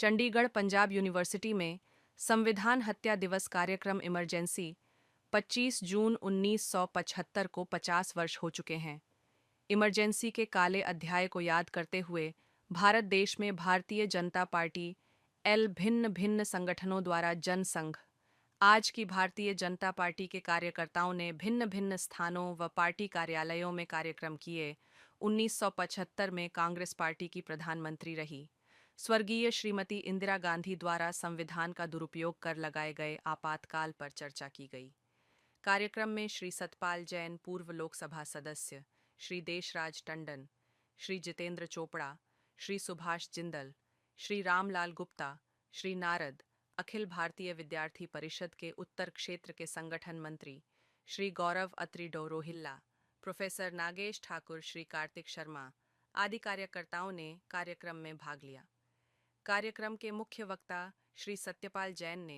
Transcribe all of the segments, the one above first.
Chandigarh Punjab university में संविधान हत्या दिवस कार्यक्रम इमरजेंसी 25 जून 1975 को 50 वर्ष हो चुके हैं। इमरजेंसी के काले अध्याय को याद करते हुए भारत देश में भारतीय जनता पार्टी एल भिन्न भिन्न संगठनों द्वारा जनसंघ आज की भारतीय जनता पार्टी के कार्यकर्ताओं ने भिन्न भिन्न स्थानों व पार्टी कार्यालयों में कार्यक्रम किए। 1975 में कांग्रेस पार्टी की प्रधानमंत्री रही स्वर्गीय श्रीमती इंदिरा गांधी द्वारा संविधान का दुरुपयोग कर लगाए गए आपातकाल पर चर्चा की गई। कार्यक्रम में श्री सतपाल जैन पूर्व लोकसभा सदस्य, श्री देशराज टंडन, श्री जितेंद्र चोपड़ा, श्री सुभाष जिंदल, श्री रामलाल गुप्ता, श्री नारद, अखिल भारतीय विद्यार्थी परिषद के उत्तर क्षेत्र के संगठन मंत्री श्री गौरव अत्रि डोरोहिल्ला, प्रोफेसर नागेश ठाकुर, श्री कार्तिक शर्मा आदि कार्यकर्ताओं ने कार्यक्रम में भाग लिया। कार्यक्रम के मुख्य वक्ता श्री सत्यपाल जैन ने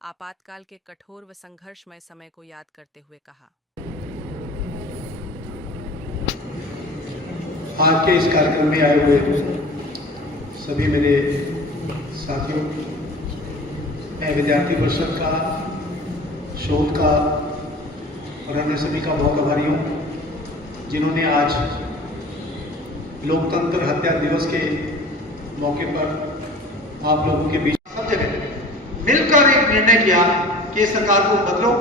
आपातकाल के कठोर व संघर्षमय समय को याद करते हुए कहा, आज के इस कार्यक्रम में आए हुए सभी मेरे साथियों, मैं विद्यार्थी परिषद का, शोध का और अन्य सभी का बहुत आभारी हूँ जिन्होंने आज लोकतंत्र हत्या दिवस के मौके पर आप लोगों के बीच सब जगह मिलकर एक निर्णय किया कि सरकार को बदलो,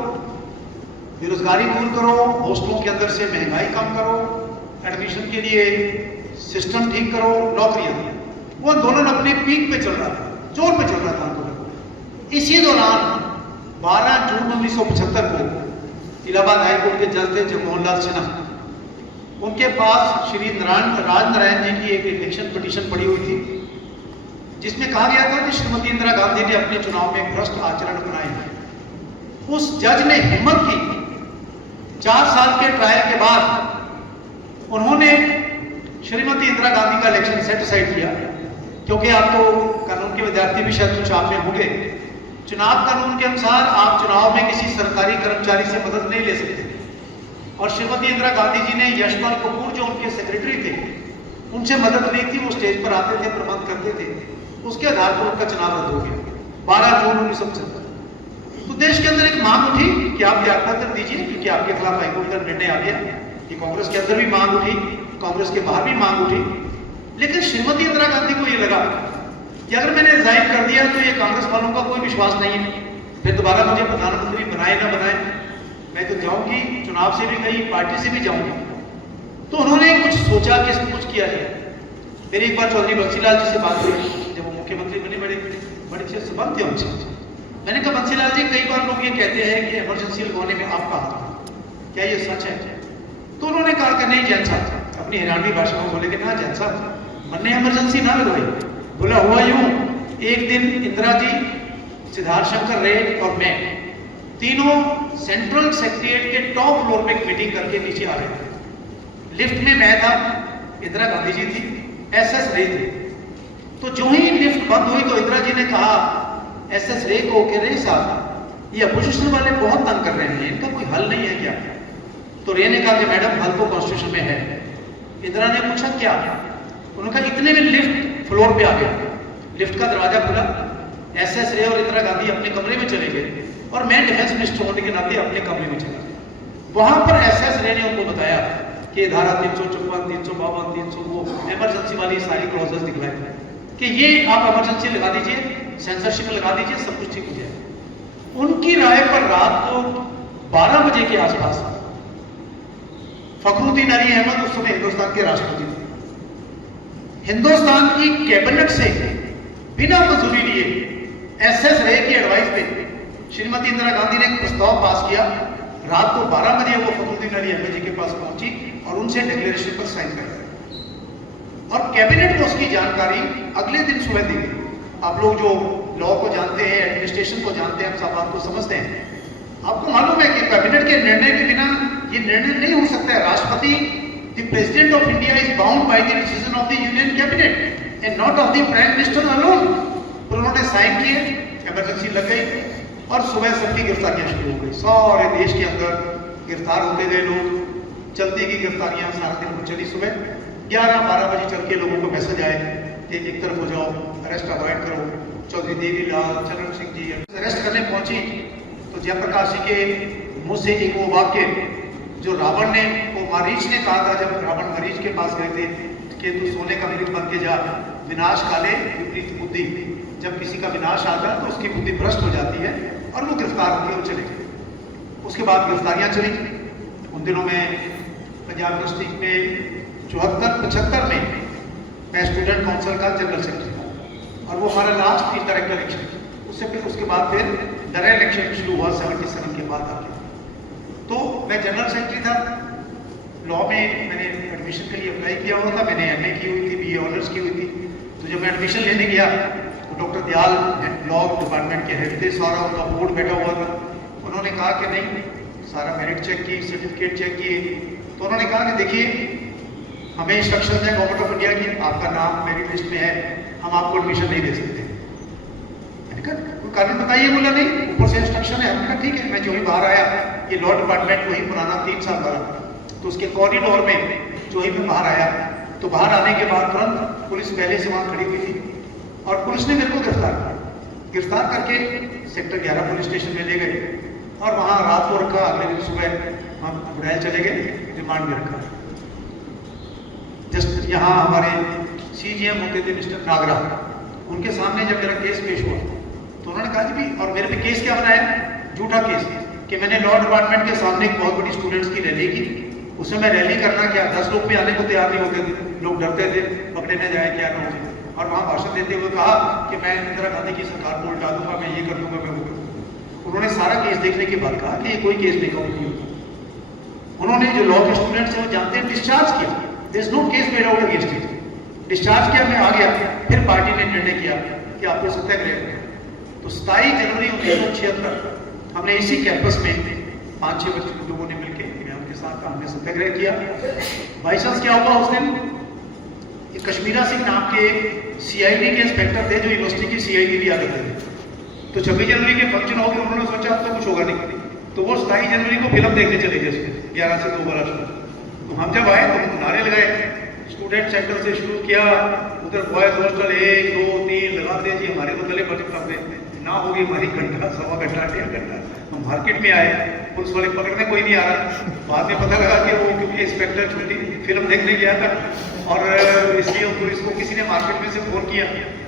बेरोजगारी दूर करो, हॉस्टलों के अंदर से महंगाई कम करो, एडमिशन के लिए सिस्टम ठीक करो, नौकरियां दिया। वो आंदोलन अपने पीक पे चल रहा था, जोर पे चल रहा था आंदोलन। इसी दौरान 12 जून 1975 को इलाहाबाद हाईकोर्ट के जज थे जगमोहन लाल सिन्हा, उनके पास श्री राजनारायण जी की एक इलेक्शन पिटीशन पड़ी हुई थी जिसमें कहा गया था कि श्रीमती इंदिरा गांधी ने अपने चुनाव में भ्रष्ट आचरण बनाए हैं। उस जज ने हिम्मत की, 4 साल के ट्रायल के बाद उन्होंने श्रीमती इंदिरा गांधी का इलेक्शन सेट असाइड किया, क्योंकि आप तो कानून के विद्यार्थी भी शायद कुछ आप में होंगे। चुनाव कानून के अनुसार आप चुनाव में किसी सरकारी कर्मचारी से मदद नहीं ले सकते, और श्रीमती इंदिरा गांधी जी ने यशपाल कपूर जो उनके सेक्रेटरी थे उनसे मदद ली थी। वो स्टेज पर आते थे, प्रबंध करते थे, उसके आधार पर उनका चुनाव रद्द हो गया 12 जून 1975। तो देश के अंदर एक मांग उठी कि आप त्यागपत्र दीजिए, क्योंकि आपके खिलाफ हाईकोर्ट का निर्णय आ गया। ये कांग्रेस के अंदर भी मांग उठी, कांग्रेस के बाहर भी मांग उठी, लेकिन श्रीमती इंदिरा गांधी को ये लगा कि अगर मैंने रिजाइन कर दिया तो ये कांग्रेस वालों का कोई विश्वास नहीं है, फिर दोबारा मुझे प्रधानमंत्री बनाए ना बनाए, मैं तो जाऊंगी, चुनाव से भी गई, पार्टी से भी जाऊंगी। तो उन्होंने कुछ सोचा कि इसमें कुछ किया जाए। मेरी एक बार चौधरी बंसीलाल जी से बात हुई, जब वो मुख्यमंत्री बने, बड़े अच्छे संबंध थे उनसे। मैंने कहा, बंसीलाल जी, कई बार लोग ये कहते हैं कि इमरजेंसी लगवाने में आपका हाथ, क्या ये सच है? तो उन्होंने कहा कि नहीं जैन साहब, अपनी हरियाणवी भाषा में बोले कि ना जैन साहब, मैंने इमरजेंसी ना लगवाई। बोला हुआ यूं, एक दिन इंदिरा जी, सिद्धार्थ शंकर रे और मैं तीनों सेंट्रल सेक्रेटेरिएट के टॉप फ्लोर पे मीटिंग करके नीचे आ रहे थे। लिफ्ट में मैं था, इंदिरा गांधी जी थी, एसएस रे थे। तो जो ही लिफ्ट बंद हुई तो इंदिरा जी ने कहा एसएस रे को कि रे साहब, ये अपोजिशन वाले बहुत तंग कर रहे हैं, इनका कोई हल नहीं है क्या? तो रे ने कहा कि मैडम, हल तो कॉन्स्टिट्यूशन में है। इंदिरा ने पूछा क्या? उन्होंने कहा इतने में लिफ्ट फ्लोर पे आ गया, लिफ्ट का दरवाजा खुला, एसएस रे और इंदिरा गांधी अपने कमरे में चले गए और मैं डिफेंस मिनिस्टर होने के नाते अपने कमरे में चला गया। वहां पर एसएस रे ने उनको बताया कि धारा 354, 352, 300 वो इमरजेंसी वाली सारी क्लॉजेस दिखलाए कि ये आप इमरजेंसी लगा दीजिए, सेंसरशिप लगा दीजिए, सब कुछ ठीक हो जाए। उनकी राय पर रात को 12 बजे के आसपास फखरुद्दीन अली अहमद, उस समय हिंदुस्तान के राष्ट्रपति थे, हिंदुस्तान की कैबिनेट से बिना मंजूरी लिए एसएस रे की एडवाइस पे श्रीमती इंदिरा गांधी ने एक प्रस्ताव पास किया। रात को 12 बजे वो फखरुद्दीन अली अहमद जी के पास पहुंची और उनसे डिक्लेरेशन पर साइन कर और कैबिनेट को उसकी जानकारी अगले दिन सुबह दी गई। आप लोग जो लॉ को जानते हैं, एडमिनिस्ट्रेशन को जानते हैं, सब बात को समझते हैं। आपको मालूम है कि कैबिनेट के निर्णय के बिना ये निर्णय नहीं हो सकता है। राष्ट्रपति, the president of India is bound by the decision of the union cabinet and not of the prime minister alone. तो उन्होंने साइन किए, इमरजेंसी लग गई और सुबह सबकी गिरफ्तारियां शुरू हो गई। सारे देश के अंदर गिरफ्तार होते गए लोग, चलती की गिरफ्तारियां सारा दिन चली। सुबह 11-12 बजे चल के लोगों को मैसेज आए कि एक तरफ हो जाओ, अरेस्ट अवॉइड करो। चौधरी देवी लाल, चरण सिंह जी अरेस्ट करने पहुंची तो जयप्रकाश जी के मुंह से एक वो वाक्य जो रावण ने, वो मरीच ने कहा था जब रावण मरीच के पास गए थे कि तू सोने का मृग बन के जा, विनाश काले विपरीत बुद्धि। जब किसी का विनाश आता है तो उसकी बुद्धि भ्रष्ट हो जाती है और वो गिरफ्तार होकर वो चले गए। उसके बाद गिरफ्तारियां चली। उन दिनों में पंजाब यूनिवर्सिटी में 74-75 में मैं स्टूडेंट काउंसिल का जनरल सेक्रेटरी था और वो हमारा लास्ट इंटरेक्ट इलेक्शन। उससे फिर उसके बाद फिर डायरेक्ट इलेक्शन शुरू हुआ 77 के बाद आके। तो मैं जनरल सेक्रेटरी था। लॉ में मैंने एडमिशन के लिए अप्लाई किया हुआ था, मैंने एमए की हुई थी, बीए ऑनर्स की हुई थी। तो जब मैं एडमिशन लेने गया तो डॉक्टर दयाल लॉ डिपार्टमेंट के हेड थे, सारा उनका बोर्ड बैठा हुआ था। उन्होंने कहा कि नहीं, सारा मेरिट चेक की, सर्टिफिकेट चेक किए। तो उन्होंने कहा कि देखिए हमें इंस्ट्रक्शन है गवर्नमेंट ऑफ इंडिया की, आपका नाम मेरिट लिस्ट में है, हम आपको एडमिशन नहीं दे सकते। मैंने कहा कोई कारण बताइए। बोला नहीं, ऊपर से इंस्ट्रक्शन है। हमने कहा ठीक है। मैं जो ही बाहर आया, ये लॉ डिपार्टमेंट वही पुराना 3 साल वाला, तो उसके कॉरिडोर में जो ही मैं बाहर आया तो बाहर आने के बाद तुरंत पुलिस पहले से वहां खड़ी हुई थी और पुलिस ने मेरे को गिरफ्तार किया। गिरफ्तार करके सेक्टर 11 पुलिस स्टेशन में ले गए और वहां रात को रखा। अगले दिन सुबह हम बुढ़ाइल चले गए, रिमांड में रखा। जस्ट यहाँ हमारे CGM होते थे मिस्टर नागरा, उनके सामने जब मेरा केस पेश हुआ तो उन्होंने कहा जी भी, और मेरे पे केस क्या बनाया, झूठा केस कि मैंने लॉ डिपार्टमेंट के सामने एक बहुत बड़ी स्टूडेंट्स की रैली की। उसमें मैं रैली करना क्या, 10 लोग भी आने को तैयार नहीं होते थे, लोग डरते थे पकड़े न जाए क्या न हो जाए। और वहाँ भाषण देते हुए कहा कि मैं इंदिरा गांधी की सरकार को उल्टा दूंगा, मैं ये कर दूंगा, मैं वो कर दूंगा। उन्होंने सारा केस देखने के बाद कहा कि ये कोई केस नहीं काउंट नहीं होता। उन्होंने जो लॉ के स्टूडेंट्स हैं वो जानते हैं, डिस्चार्ज किया। There is no case made out against it. Discharge किया, मैं आ गया। फिर पार्टी ने निर्णय किया कि आपको सत्याग्रह करना। तो 27 जनवरी 1976 हमने इसी कैंपस में 5-6 बच्चे लोगों ने मिलकर, मैं उनके साथ हमने सत्याग्रह किया। बाई चांस क्या हुआ उस दिन, कश्मीरा सिंह नाम के CID के इंस्पेक्टर थे जो यूनिवर्सिटी की CID भी आ करते थे। तो 26 जनवरी के फंक्शन हो गए, उन्होंने सोचा अब तो कुछ होगा नहीं, तो वो 27 जनवरी को फिल्म देखने चले गए 11 से 2 वाला शो। तो हम जब आए तो नारे लगाए, स्टूडेंट सेक्टर से शुरू किया, उधर बॉयज हॉस्टल 1 2 3 लगाते जी, हमारे तो गले बच करते ना होगी हमारी घंटा, सवा घंटा, 1.5 घंटा। हम मार्केट में आए, पुलिस वाले पकड़ने कोई नहीं आ रहा। बाद में पता लगा कि वो क्योंकि इंस्पेक्टर छुट्टी फिल्म देखने गया था और इसलिए पुलिस को किसी ने मार्केट में से फोन किया,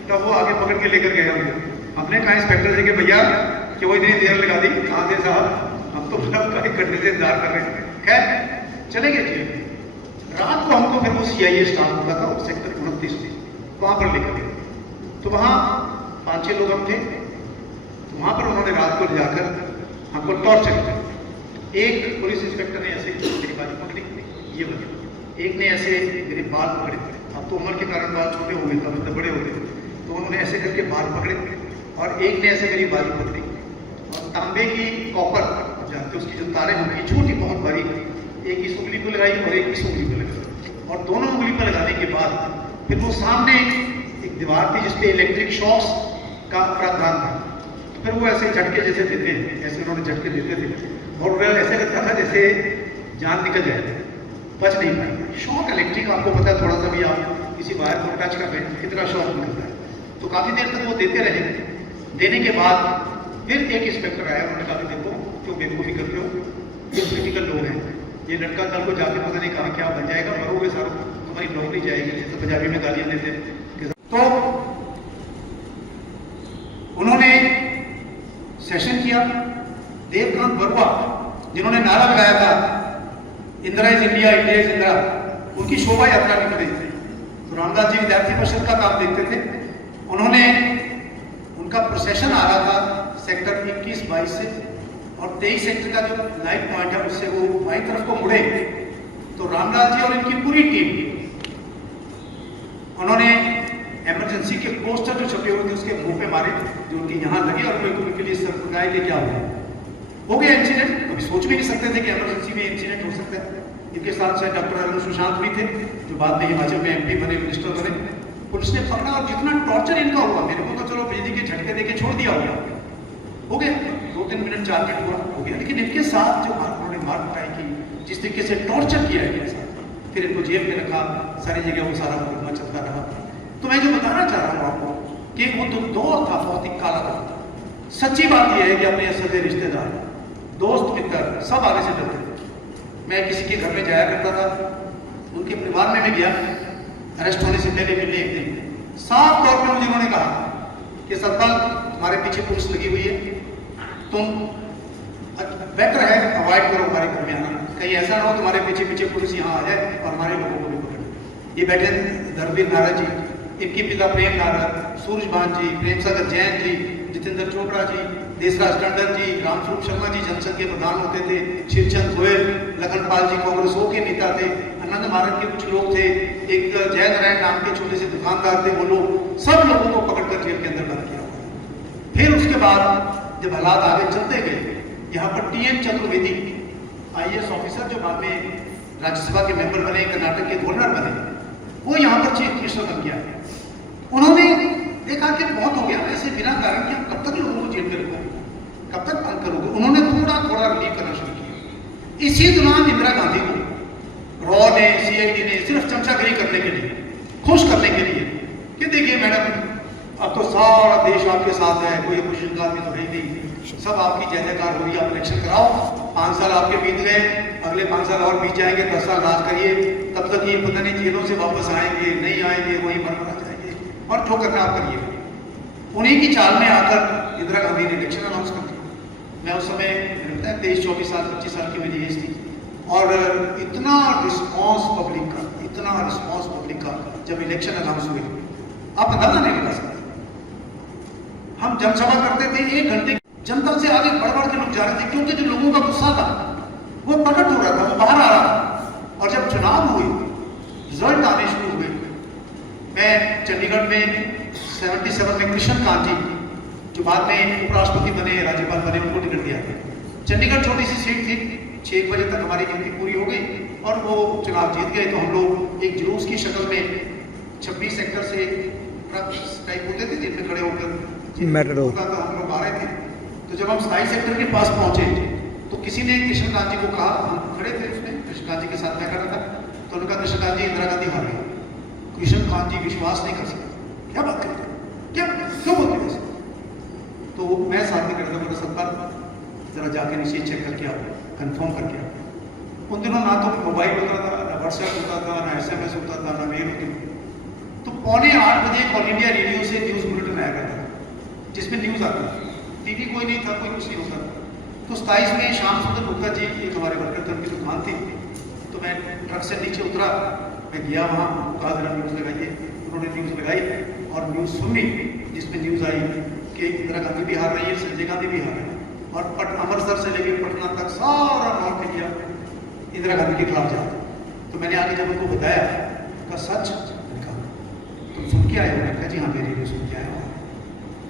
तब वो आगे पकड़ के लेकर गए हमने। हमने कहा इंस्पेक्टर जी के भैया कि वो इतनी देर लगा दी, कहाँ थे साहब, हम तो मतलब 1 घंटे से इंतजार कर रहे हैं। खैर चले गए। ठीक, रात को हमको फिर वो CIA स्टाफ होता था सेक्टर 29 में, वहाँ पर लेकर गए। तो वहाँ 5-6 लोग हम थे। तो वहाँ पर उन्होंने रात को ले जाकर हमको टॉर्चर किया। एक पुलिस इंस्पेक्टर ने ऐसे मेरी बाजू पकड़ी, ये बनी, एक ने ऐसे मेरे बाल पकड़े। अब तो उम्र के कारण बाल छोटे हो गए थे, मतलब बड़े हो गए, तो उन्होंने ऐसे करके बाल पकड़े और एक ने ऐसे मेरी बाजू पकड़ी और तांबे की कॉपर, जानते उसकी जो तारें होती छोटी बहुत बारीक, एक इस उंगली को लगाई और एक इस उंगली को लगाई और दोनों उंगली पर लगाने के बाद फिर वो सामने एक दीवार थी जिसपे इलेक्ट्रिक शॉक्स का प्रावधान था। फिर वो ऐसे झटके जैसे देते हैं, ऐसे उन्होंने झटके देते थे और ऐसे लगता था जैसे जान निकल जाए, बच नहीं पाई। शॉक इलेक्ट्रिक आपको पता है, थोड़ा सा भी आप किसी वायर को टच कर रहे हैं कितना शॉक निकलता है। तो काफ़ी देर तक वो देते रहे। देने के बाद फिर एक इंस्पेक्टर आया, उन्होंने कहा देखो क्यों बेवकूफ़ी करते हो, ये पॉलिटिकल लोग हैं, ये लड़का कल को जाके पता नहीं कहाँ क्या बन जाएगा, मरोगे सारा, तुम्हारी नौकरी जाएगी, जैसे पंजाबी में गालियाँ देते हैं। तो उन्होंने सेशन किया। देवकांत बरुआ जिन्होंने नारा लगाया था Indira is India, India is Indira, उनकी शोभा यात्रा निकली थी। तो रामदास जी विद्यार्थी परिषद का काम देखते थे। उन्होंने, उनका प्रोसेशन आ रहा था सेक्टर 21-22 से और 23 सेक्टर का जो लाइट पॉइंट है उससे वो बाई तरफ को मुड़े। तो रामदास जी और इनकी पूरी टीम, उन्होंने इमरजेंसी के पोस्टर जो छपे हुए थे उसके मुंह पे मारे, जो उनके यहाँ लगे और उनके लिए सर लगाए कि क्या हो गया इंसिडेंट। कभी सोच भी नहीं सकते थे कि इमरजेंसी में इंसिडेंट हो सकता है। इनके साथ शायद डॉक्टर अरुण सुशांत भी थे जो बाद में हिमाचल में MP बने, मिनिस्टर बने। पुलिस ने पकड़ा और जितना टॉर्चर इनका हुआ, मेरे को तो चलो बिजली के झटके देके छोड़ दिया हो गया 2-3 मिनट 4 मिनट हुआ हो गया, लेकिन इनके साथ जो उन्होंने मार पिटाई की, जिस तरीके से टॉर्चर किया इनके साथ, फिर इनको जेल में रखा, सारी जगह वो सारा मुकदमा चलता रहा। तो मैं जो बता बताना चाह रहा हूँ आपको कि वो तो दौर था बहुत ही काला दौर था। सच्ची बात यह है कि अपने सगे रिश्तेदार, दोस्त, मित्र सब आने से डरते थे। मैं किसी के घर में जाया करता था, उनके परिवार में मैं गया अरेस्ट होने से पहले मिलने एक दिन। साफ तौर पर मुझे उन्होंने कहा कि सतपाल तुम्हारे पीछे पुलिस लगी हुई है, तुम बेटर है अवॉइड करो हमारे घर में आना, कहीं ऐसा ना हो तुम्हारे पीछे पीछे पुलिस यहाँ आ जाए और हमारे लोगों को भी पकड़े। ये बैठे धर्मवीर नारद जी, इनके पिता प्रेम नारद, सूरजभान जी, प्रेम सागर जैन जी, जितेंद्र चोपड़ा जी, देशराज टंडन जी, रामस्वरूप शर्मा जी जनसंघ के प्रधान होते थे, शिवचंद गोयल, लखनपाल जी कांग्रेस के नेता थे, आनंद महाराज के कुछ लोग थे, एक जय नारायण नाम के छोटे से दुकानदार थे, वो लोग सब लोगों को पकड़कर जेल के अंदर बंद किया। फिर उसके बाद जब हालात आगे चलते गए, यहाँ पर टीएन चतुर्वेदी IAS ऑफिसर जो बाद में राज्यसभा के मेंबर बने, कर्नाटक के गवर्नर बने, वो यहाँ पर चीफ मिनिस्टर बन गया। उन्होंने देखा कि बहुत हो गया ऐसे बिना कारण कि हम कब तक लोगों को जेल में रखोगे, कब तक बंद करोगे। उन्होंने थोड़ा थोड़ा रिलीव करना शुरू किया। इसी दौरान इंदिरा गांधी को रॉ ने, CID ने सिर्फ चमचागिरी करने के लिए, खुश करने के लिए कि देखिए मैडम अब तो सारा देश आपके साथ है, कोई अपोजिशन का आदमी तो है नहीं, सब आपकी जय जयकार हो रही है, आप इलेक्शन कराओ, 5 साल आपके बीत गए, अगले 5 साल और बीत जाएंगे, 10 साल राज करिए, तब तक ये पता नहीं जेलों से वापस आएंगे नहीं आएंगे, वहीं मर जाएंगे और जो करना आप करिए। उन्हीं की चाल में आकर इंदिरा गांधी ने इलेक्शन अनाउंस कर दिया। मैं उस समय 23-24 साल 25 साल की मेरी एज थी और इतना रिस्पॉन्स पब्लिक का जब इलेक्शन अनाउंस हुए आप अंदाजा नहीं लगा सकते। हम जनसभा करते थे 1 घंटे, जनता से आगे बढ़ बढ़ के लोग जा रहे थे क्योंकि जो लोगों का गुस्सा था वो प्रकट हो रहा था, वो बाहर आ रहा था। और जब चुनाव हुए, रिजल्ट आने शुरू हुए, मैं चंडीगढ़ में 77 में कृष्ण कांत जी जो बाद में उपराष्ट्रपति बने, राज्यपाल बने, उनको टिकट दिया था। चंडीगढ़ छोटी सी सीट थी, 6 बजे तक हमारी गिनती पूरी हो गई और वो चुनाव जीत गए। तो हम लोग एक जुलूस की शक्ल में 26 सेक्टर से ट्रक टाइप होते थे जिनमें खड़े होकर होता था, हम लोग आ रहे थे। तो जब हम 27 सेक्टर के पास पहुंचे तो किसी ने कृष्णकांत जी को कहा, हम खड़े थे उसमें, कृष्णकांत जी के साथ मैं खड़ा था, तो उन्होंने कहा कृष्णकांत जी इंदिरा गांधी हार गई। कृष्णकांत जी विश्वास नहीं कर सकते, क्या बात करते हैं, क्या क्यों बोलते हैं? तो मैं साथ में खड़ा था, मेरा सत्तर जरा जाके नीचे चेक करके आओ, कंफर्म करके आओ। उन दिनों ना तो मोबाइल होता था, ना व्हाट्सएप होता था, ना SMS होता था, ना मेल होती थी। तो 7:45 बजे ऑल इंडिया रेडियो से न्यूज़ बुलेटिन आया करता था जिसमें न्यूज़ आता था, टीवी कोई नहीं था, कोई कुछ नहीं होता था। तो 27 में श्याम सुंदर गुप्ता जी एक हमारे वर्कर थे, उनकी दुकान थी। तो मैं ट्रक से नीचे उतरा, मैं गया वहाँ, कहा जरा न्यूज़ लगाइए। उन्होंने न्यूज़ लगाई और न्यूज़ सुनी जिसमें न्यूज़ आई कि इंदिरा गांधी भी हार रही है, संजय गांधी भी हार रहे हैं और अमृतसर से लेकर पटना तक सारा नॉर्थ इंडिया इंदिरा गांधी के खिलाफ जाता। तो मैंने आगे जब उनको बताया, कहा सच? कहा तुम सुन के आए हो? मैंने कहा जी हाँ, मैं रेडियो सुन के आया हूँ।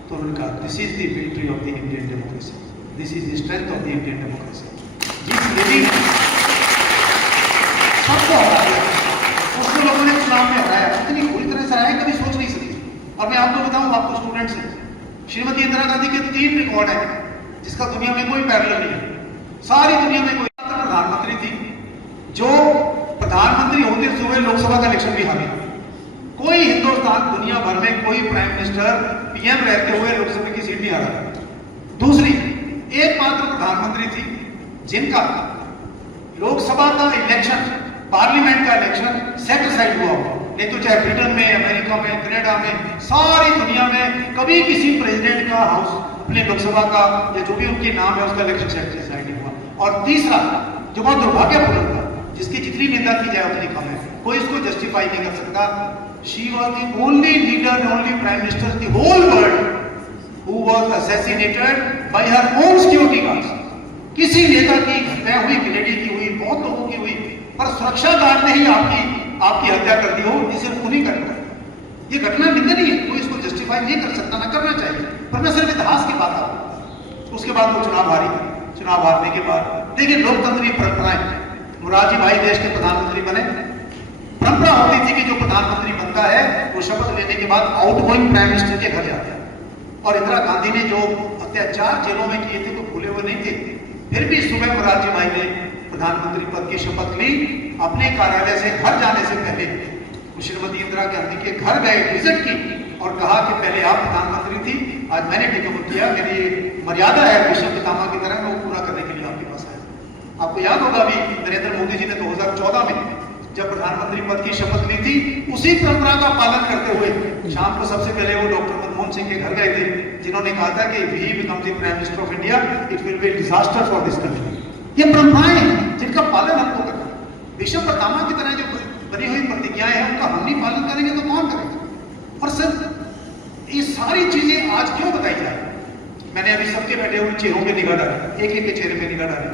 तो उन्होंने कहा this is the victory of the Indian democracy, this is the strength of the Indian democracy. जिस लेडी सबको हराया, उसको लोगों ने चुनाव में हराया, इतनी बुरी तरह से हराया कभी सोच नहीं सकती। और मैं आपको बताऊं, आपको स्टूडेंट्स हैं, श्रीमती इंदिरा गांधी के 3 रिकॉर्ड है जिसका दुनिया में कोई पैरेलल नहीं है। सारी दुनिया में कोई प्रधानमंत्री थी जो प्रधानमंत्री होते हुए लोकसभा का इलेक्शन भी हारी। कोई हिंदुस्तान दुनिया भर में कोई प्राइम मिनिस्टर PM रहते हुए लोकसभा की सीट नहीं हारा। दूसरी, एकमात्र प्रधानमंत्री थी जिनका लोकसभा का इलेक्शन, पार्लियामेंट का इलेक्शन सेट साइड हुआ। नहीं तो चाहे ब्रिटेन में, अमेरिका में, कनाडा में, सारी दुनिया में कभी किसी प्रेसिडेंट का हाउस अपने लोकसभा का या जो भी उनके नाम है उसका इलेक्शन सेट साइड नहीं हुआ। और तीसरा जो बहुत दुर्भाग्यपूर्ण था, जिसकी जितनी निंदा की जाए उतनी कम है, कोई इसको जस्टिफाई नहीं कर सकता। She was the only leader, the only prime minister in the whole world who was assassinated by her own security guards. किसी नेता की हत्या हुई, कैनेडी की हुई, बहुत लोगों की हुई, पर सुरक्षा गार्ड ने ही आपकी हत्या कर दी हो, इसे नहीं करना। ये घटना निंदनीय है, कोई इसको जस्टिफाई नहीं कर सकता, ना करना चाहिए। पर मैं सिर्फ इतिहास की बात करूँ। उसके बाद वो चुनाव हारी। चुनाव हारने के बाद देखिए लोकतंत्र की परंपराएं, मुरारजी भाई देश के प्रधानमंत्री बने। परंपरा होती थी कि जो प्रधानमंत्री बनता है वो शपथ लेने के बाद आउटगोइंग प्राइम मिनिस्टर के घर जाता है। और इंदिरा गांधी ने जो अत्याचार जेलों में किए थे तो भूले हुए नहीं थे। फिर भी सुबह मुरारजी भाई ने प्रधानमंत्री पद की शपथ ली। अपने कार्यालय से घर जाने से पहले श्रीमती इंदिरा गांधी के घर गए, विजिट की और कहा कि पहले आप प्रधानमंत्री थी, आज मैंने टेकओवर किया, मेरी मर्यादा है भीष्म पितामह की तरह, मैं वो पूरा करने के लिए आपके पास आया। आपको याद होगा अभी नरेंद्र मोदी जी ने 2014 में जब प्रधानमंत्री पद की शपथ ली थी, उसी परंपरा का पालन करते हुए शाम को सबसे पहले वो डॉक्टर मनमोहन सिंह के घर गए थे, जिन्होंने कहा था कि we become the prime minister of India, it will be disaster for this country. ये परंपराएं हैं जिनका पालन हमको करना है। भीष्म पितामह की तरह जो बनी हुई प्रतिज्ञाएं हैं उनका हम नहीं पालन करेंगे तो कौन करेगा? और सर ये सारी चीजें आज क्यों बताई जाए? मैंने अभी सबके बैठे हुए चेहरों पे निगाह डाली, एक एक के चेहरे पे निगाह डाली,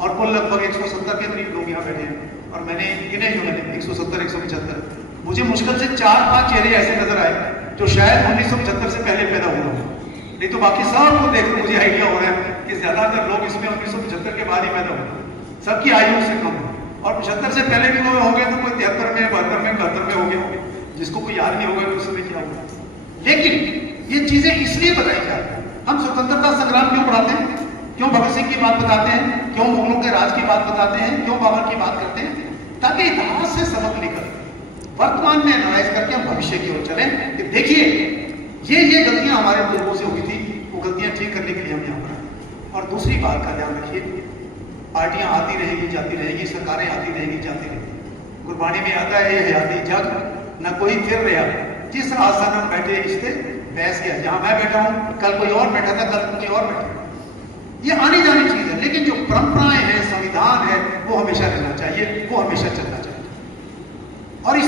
और कुल लगभग 170 के करीब लोग यहाँ बैठे हैं, और मैंने गिने जो मैंने 170 175, मुझे मुश्किल से 4-5 चेहरे ऐसे नजर आए जो शायद 1975 से पहले पैदा हुए हों, नहीं तो बाकी सबको देखकर मुझे आइडिया हो रहा है कि ज्यादातर लोग इसमें 1975 के बाद ही पैदा हुए, सबकी आयु से कम है, और 75 से पहले भी वो होंगे तो कोई 73 में 72 में 71 में होंगे, जिसको कोई याद नहीं होगा कि उस समय क्या हुआ। लेकिन ये चीजें इसलिए बताई जाती हैं, हम स्वतंत्रता संग्राम क्यों पढ़ाते हैं, क्यों भगत सिंह की बात बताते हैं, क्यों मुगलों के राज की बात बताते हैं, क्यों बाबर की बात करते हैं, ताकि इतिहास से सबक लेकर वर्तमान में एनालाइज करके हम भविष्य की ओर चलें कि देखिए ये गलतियां हमारे पूर्वों से हुई थी, वो गलतियां ठीक करने के लिए हम यहाँ पर आए। और दूसरी बात का ध्यान रखिए, पार्टियां आती रहेगी जाती रहेगी, सरकारें आती रहेगी जाती रहेगी, गुरबाणी में आता है ये हयाती जग न कोई फिर रहा, जिस आसन में बैठे इससे बहस गया, जहां मैं बैठा हूं कल कोई और बैठा था, कल कोई और बैठा, ये आनी जानी चीज है, लेकिन जो परंपराएं हैं, संविधान है, वो हमेशा रहना चाहिए, वो हमेशा चलना